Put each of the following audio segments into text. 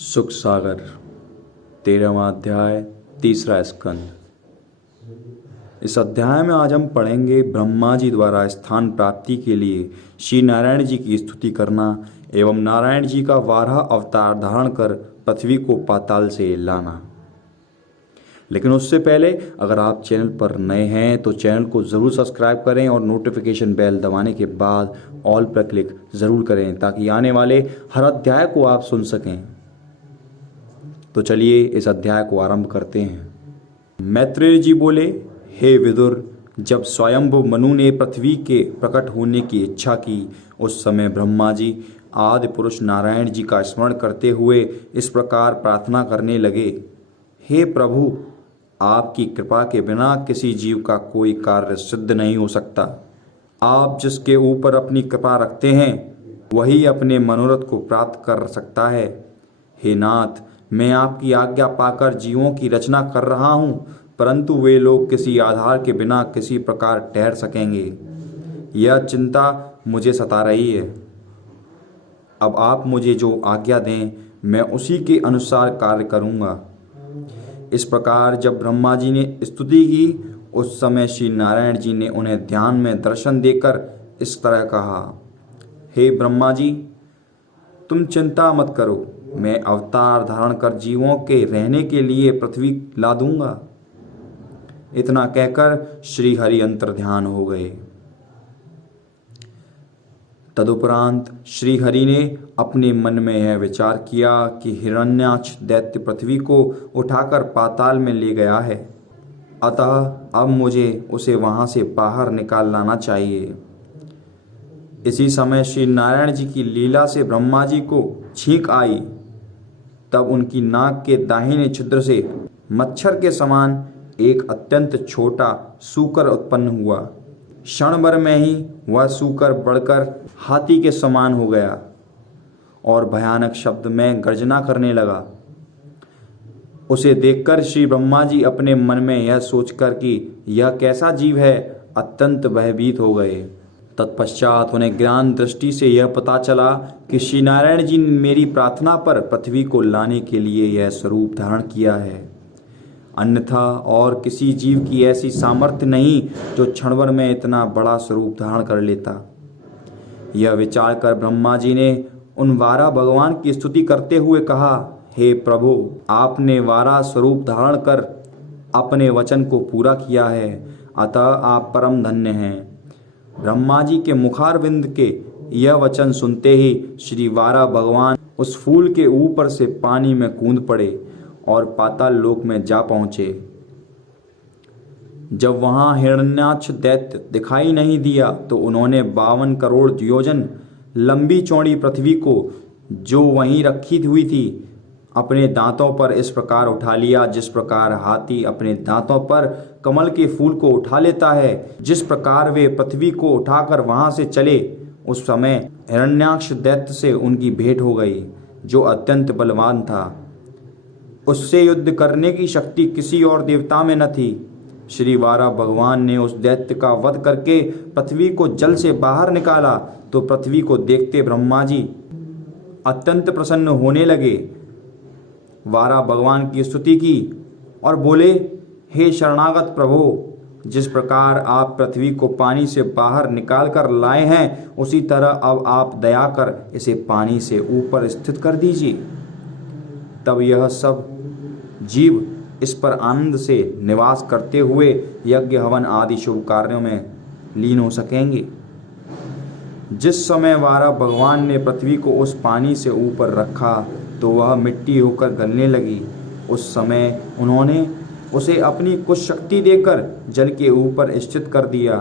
सुख सागर 13वां अध्याय 3रा स्कंद। इस अध्याय में आज हम पढ़ेंगे ब्रह्मा जी द्वारा स्थान प्राप्ति के लिए श्री नारायण जी की स्तुति करना एवं नारायण जी का 12 अवतार धारण कर पृथ्वी को पाताल से लाना। लेकिन उससे पहले अगर आप चैनल पर नए हैं तो चैनल को ज़रूर सब्सक्राइब करें और नोटिफिकेशन बेल दबाने के बाद ऑल पर क्लिक ज़रूर करें ताकि आने वाले हर अध्याय को आप सुन सकें। तो चलिए इस अध्याय को आरंभ करते हैं। मैत्रेय जी बोले, हे विदुर, जब स्वयंभु मनु ने पृथ्वी के प्रकट होने की इच्छा की उस समय ब्रह्मा जी आदि पुरुष नारायण जी का स्मरण करते हुए इस प्रकार प्रार्थना करने लगे। हे प्रभु, आपकी कृपा के बिना किसी जीव का कोई कार्य सिद्ध नहीं हो सकता। आप जिसके ऊपर अपनी कृपा रखते हैं वही अपने मनोरथ को प्राप्त कर सकता है। हे नाथ, मैं आपकी आज्ञा पाकर जीवों की रचना कर रहा हूँ, परंतु वे लोग किसी आधार के बिना किसी प्रकार ठहर सकेंगे, यह चिंता मुझे सता रही है। अब आप मुझे जो आज्ञा दें मैं उसी के अनुसार कार्य करूँगा। इस प्रकार जब ब्रह्मा जी ने स्तुति की उस समय श्री नारायण जी ने उन्हें ध्यान में दर्शन देकर इस तरह कहा, हे ब्रह्मा जी, तुम चिंता मत करो, मैं अवतार धारण कर जीवों के रहने के लिए पृथ्वी ला दूंगा। इतना कहकर श्री हरि अंतर ध्यान हो गए। तदुपरांत श्री हरि ने अपने मन में यह विचार किया कि हिरण्याक्ष दैत्य पृथ्वी को उठाकर पाताल में ले गया है, अतः अब मुझे उसे वहां से बाहर निकाल लाना चाहिए। इसी समय श्री नारायण जी की लीला से ब्रह्मा जी को छींक आई। तब उनकी नाक के दाहिने छिद्र से मच्छर के समान एक अत्यंत छोटा सूकर उत्पन्न हुआ। क्षण भर में ही वह सूकर बढ़कर हाथी के समान हो गया और भयानक शब्द में गर्जना करने लगा। उसे देखकर श्री ब्रह्मा जी अपने मन में यह सोचकर कि यह कैसा जीव है, अत्यंत भयभीत हो गए। तत्पश्चात उन्हें ज्ञान दृष्टि से यह पता चला कि श्री नारायण जी ने मेरी प्रार्थना पर पृथ्वी को लाने के लिए यह स्वरूप धारण किया है, अन्यथा और किसी जीव की ऐसी सामर्थ्य नहीं जो क्षणभर में इतना बड़ा स्वरूप धारण कर लेता। यह विचार कर ब्रह्मा जी ने उन 12 भगवान की स्तुति करते हुए कहा, हे प्रभु, आपने 12 स्वरूप धारण कर अपने वचन को पूरा किया है, अतः आप परम धन्य हैं। ब्रह्मा जी के मुखारविंद के यह वचन सुनते ही श्री 12 भगवान उस फूल के ऊपर से पानी में कूद पड़े और पाताल लोक में जा पहुंचे। जब वहां हिरण्याक्ष दैत्य दिखाई नहीं दिया तो उन्होंने 52 करोड़ योजन लंबी चौड़ी पृथ्वी को जो वहीं रखी हुई थी अपने दांतों पर इस प्रकार उठा लिया जिस प्रकार हाथी अपने दांतों पर कमल के फूल को उठा लेता है। जिस प्रकार वे पृथ्वी को उठाकर वहां से चले, उस समय हिरण्याक्ष दैत्य से उनकी भेंट हो गई जो अत्यंत बलवान था। उससे युद्ध करने की शक्ति किसी और देवता में न थी। श्री 12 भगवान ने उस दैत्य का वध करके पृथ्वी को जल से बाहर निकाला तो पृथ्वी को देखते ब्रह्मा जी अत्यंत प्रसन्न होने लगे। 12 भगवान की स्तुति की और बोले, हे शरणागत प्रभु, जिस प्रकार आप पृथ्वी को पानी से बाहर निकाल कर लाए हैं उसी तरह अब आप दया कर इसे पानी से ऊपर स्थित कर दीजिए। तब यह सब जीव इस पर आनंद से निवास करते हुए यज्ञ हवन आदि शुभ कार्यों में लीन हो सकेंगे। जिस समय 12 भगवान ने पृथ्वी को उस पानी से ऊपर रखा तो वह मिट्टी होकर गलने लगी। उस समय उन्होंने उसे अपनी कुछ शक्ति देकर जल के ऊपर स्थित कर दिया।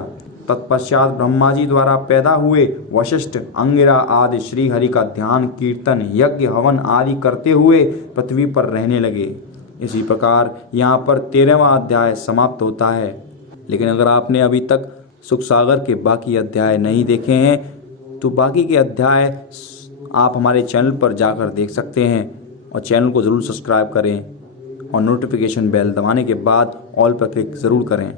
तत्पश्चात ब्रह्मा जी द्वारा पैदा हुए वशिष्ठ, अंगिरा आदि श्री हरि का ध्यान कीर्तन यज्ञ हवन आदि करते हुए पृथ्वी पर रहने लगे। इसी प्रकार यहाँ पर 13वां अध्याय समाप्त होता है। लेकिन अगर आपने अभी तक सुख सागर के बाकी अध्याय नहीं देखे हैं तो बाकी के अध्याय आप हमारे चैनल पर जाकर देख सकते हैं और चैनल को ज़रूर सब्सक्राइब करें और नोटिफिकेशन बेल दबाने के बाद ऑल पर क्लिक ज़रूर करें।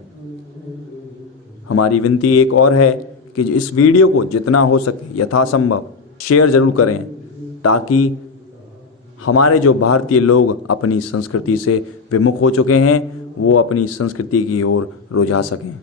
हमारी विनती एक और है कि इस वीडियो को जितना हो सके यथासंभव शेयर ज़रूर करें ताकि हमारे जो भारतीय लोग अपनी संस्कृति से विमुख हो चुके हैं वो अपनी संस्कृति की ओर रुझा सकें।